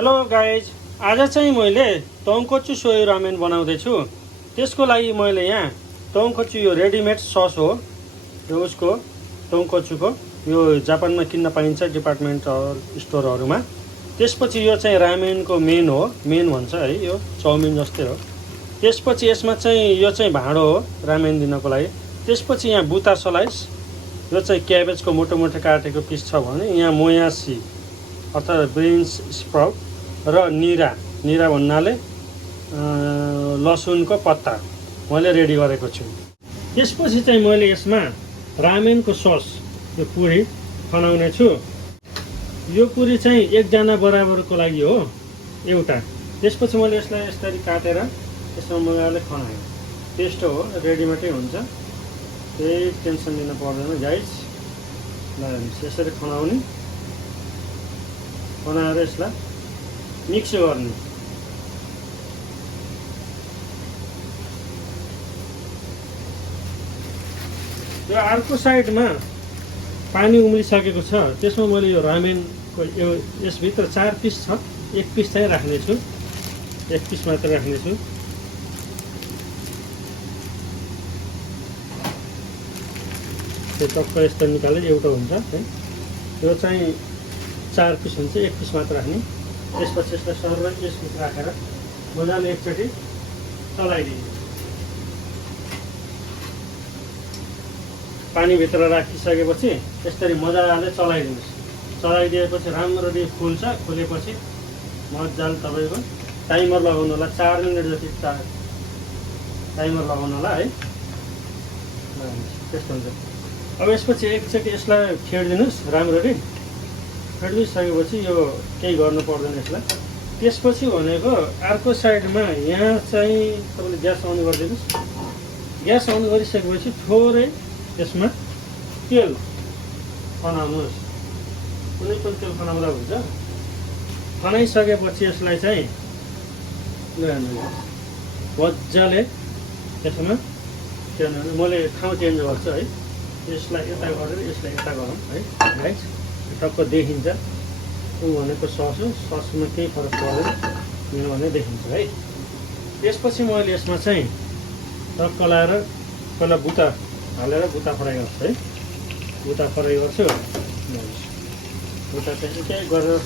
Hello guys, आज चाहिँ मैले टोंकोचु सोयु रामेन बनाउँदैछु। त्यसको लागि मैले यहाँ टोंकोचु यो रेडिमेड सस हो, यो उसको टोंकोचुको यो जापानमा किन्न पाइन्छ डिपार्टमेन्टल स्टोरहरूमा। त्यसपछि यो चाहिँ रामेनको मेन हो, मेन भन्छ है, यो चाउमिन जस्तै हो। त्यसपछि यसमा चाहिँ यो चाहिँ भाँडो हो रामेन दिनको लागि। त्यसपछि यहाँ बुटा स्लाइस, यो चाहिँ क्याबेजको मोटो मोटो काटेको पिस छ भने यहाँ मोयासी अर्थात् बिन्स स्प्राउट र निरा भन्नाले लसुनको पत्ता मैले रेडी गरेको छु। त्यसपछि चाहिँ मैले यसमा रामेनको सस यो पुरी बनाउने छु। यो पुरी चाहिँ एकजना बराबरको लागि हो एउटा। त्यसपछि मैले यसलाई यसरी काटेर यसमा मजाले खनाएँ। टेस्ट हो, रेडिमेडै हुन्छ, केही टेन्सन लिनु पर्दैन गाइस। ल यसरी बनाएर यसलाई मिक्स गर्ने। यो अर्को साइडमा पानी उम्लिसकेको छ, त्यसमा मैले यो रामेनको यो यसभित्र 4 पिस छ, 1 पिस चाहिँ राख्नेछु, 1 पिस मात्र राख्नेछु। त्यो टक्क यस्तो निकालेर एउटा हुन्छ है, यो चाहिँ 4 पिस हुन्छ, 1 पिस मात्र राख्ने। त्यसपछि यसलाई सर्वै यसभित्र राखेर मजाले एकचोटि चलाइदिने। पानीभित्र राखिसकेपछि यसरी मजाले चलाइदिनुहोस्। चलाइदिएपछि राम्ररी फुल्छ। फुलेपछि मजाले तपाईँको टाइमर लगाउनु होला, 4 मिनट जति टाइमर लगाउनु होला है। त्यस्तो हुन्छ। अब यसपछि एकचोटि यसलाई फेडिदिनुहोस् राम्ररी। फेडिसकेपछि यो केही गर्नु पर्दैन यसलाई। त्यसपछि भनेको अर्को साइडमा यहाँ चाहिँ तपाईँले ग्यास अन गरिदिनुहोस्। ग्यास अन गरिसकेपछि थोरै यसमा तेल खनाउनुहोस्। कुनै पनि तेल खनाउँदा हुन्छ। खनाइसकेपछि यसलाई चाहिँ मजाले यसमा मैले ठाउँ चेन्ज गर्छु है। यसलाई यता गरेर यसलाई यता गरौँ है गाइस। टक्क देखिन्छ ऊ भनेको सस हो, ससमा केही फरक पर्दैन मेरो भने देखिन्छ है। त्यसपछि मैले यसमा चाहिँ टक्क लाएर पहिला बुटा हालेर बुटा फ्राई गर्छु है। बुटा फ्राई गर्छु। बुटा चाहिँ के गरेर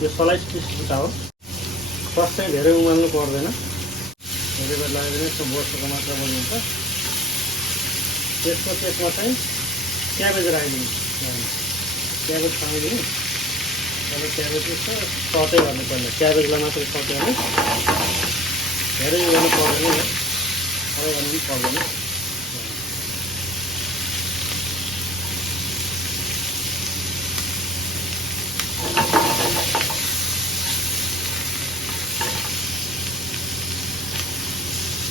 यो स्लाइस पिस बुटा हो। फर्स्ट चाहिँ धेरै उमाल्नु पर्दैन, धेरै बेर लाग्दैन, यसो बोसोको मात्र बनिन्छ। त्यसपछि यसमा चाहिँ क्याबेज राखिदिनु। क्याबेज खाइदिनु। अब क्याबेज यसो सटै गर्नु पर्ने, क्याबेजलाई मात्रै सट गर्ने, धेरै गर्नु पर्दैन, सबै गर्नु पनि पर्दैन।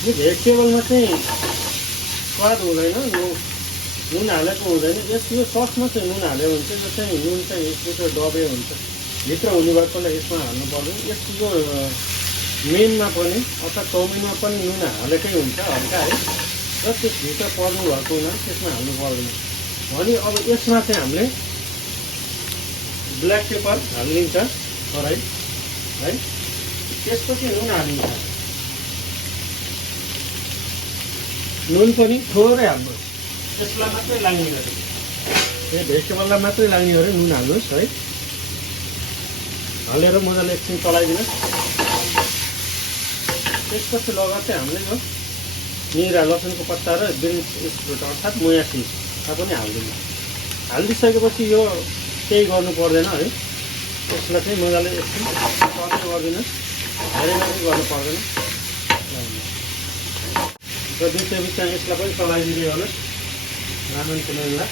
यो भेजिटेबलमा चाहिँ स्वाद हुँदैन, नुन हालेको हुँदैन। यो ससमा चाहिँ नुन हाल्यो भने चाहिँ यो चाहिँ नुन चाहिँ यसभित्र डबे हुन्छ, भित्र हुने भएकोलाई यसमा हाल्नु पर्दैन। यसको मेनमा पनि अर्थात् चाउमिनमा पनि नुन हालेकै हुन्छ हल्का है, र त्यसभित्र पर्नु भएको हुनाले त्यसमा हाल्नु पर्दैन। भने अब यसमा चाहिँ हामीले ब्ल्याक पेपर हालिदिन्छ थोरै है। त्यसपछि नुन हालिन्छ। नुन पनि थोरै हाल्नुहोस्, त्यसलाई मात्रै लाग्ने गरे, यो भेजिटेबललाई मात्रै लाग्ने गरे नुन हाल्नुहोस् है। हालेर मजाले एकछिन चलाइदिनुहोस्। त्यसपछि लगत्तै हामीले यो निरा लसुनको पत्ता र बिन्स स्प्राउट अर्थात् मोयासी पनि हालिदिनु। हालिदिइसकेपछि यो केही गर्नु पर्दैन है। यसलाई चाहिँ मजाले एकछिन सर्दै गरिदिनुहोस्, धेरै गर्नु पर्दैन। र बिचमा यसलाई पनि चलाइदिँदै गर्नुहोस् रामेनको मेनलाई।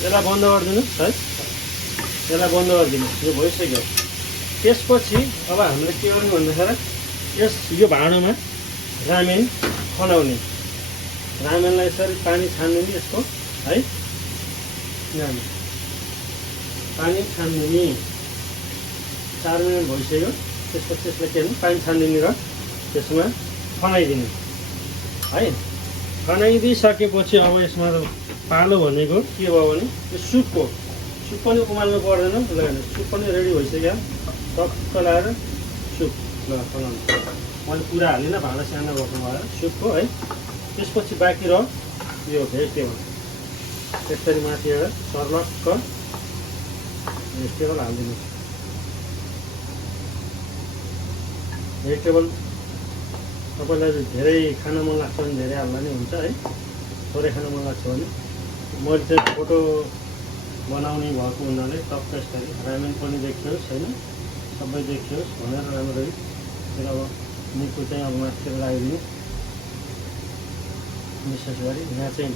यसलाई बन्द गरिदिनुहोस् है, यसलाई बन्द गरिदिनुहोस्। यो भइसक्यो। त्यसपछि अब हामीले के गर्नु भन्दाखेरि यो भाँडोमा रामेन खनाउने। रामेनलाई यसरी पानी छान्दिने यसको है, पानी छान्दिने। 4 मिनट भइसक्यो। त्यसपछि यसलाई के पानी छानिदिने र त्यसमा खनाइदिने है। खनाइदिइसकेपछि अब यसमा पालो भनेको के भयो भने यो सुप हो। सुप पनि उमाल्नु पर्दैन। ल हेर्नु सुप पनि रेडी भइसक्यो। टक्क लगाएर सुप ल बनाउनु। मैले पुरा हालिनँ, भाँडा सानो बस्नु भएर सुपको है। त्यसपछि बाँकी रह्यो यो भेजिटेबल। त्यसरी माथिबाट सर्लक्क भेजिटेबल हालिदिनु। भेजिटेबल तपाईँलाई धेरै खान मन लाग्छ भने धेरै हाल्दा नि हुन्छ है। थोरै खान मन लाग्छ भने मैले चाहिँ फोटो बनाउने भएको हुनाले टक्क यसरी रामेन पनि देखियोस् होइन, सबै देखियोस् भनेर राम्ररी। फेरि अब निको चाहिँ अब माथितिर लगाइदिनु विशेष गरी। यहाँ चाहिँ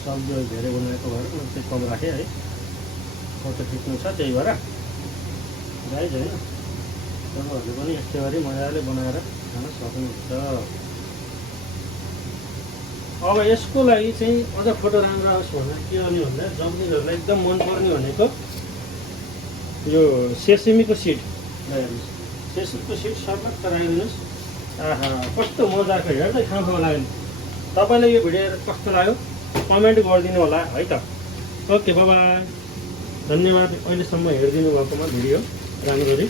सब्जीहरू धेरै बनाएको भएर मैले चाहिँ कम राखेँ है। फोटो खिच्नु छ त्यही भएर गाइज होइन। तपाईँहरूले पनि यस्तै गरी मजाले बनाएर खान सक्नुहुन्छ। अब यसको लागि चाहिँ अझ फोटो राम्रो आओस् भनेर के गर्ने भन्दा जम्नीहरूलाई एकदम मनपर्ने भनेको यो सेसिमीको सिड। हेर्नुहोस् सेसिमीको सिड सर्लक्क राखिदिनुहोस्। आहा कस्तो मजाको हेर्दै खाउँ लाग्यो। तपाईँले यो भिडियो कस्तो लाग्यो कमेन्ट गरिदिनु होला है त। ओके बाइ बाइ, धन्यवाद अहिलेसम्म हेरिदिनु भएकोमा भिडियो राम्ररी।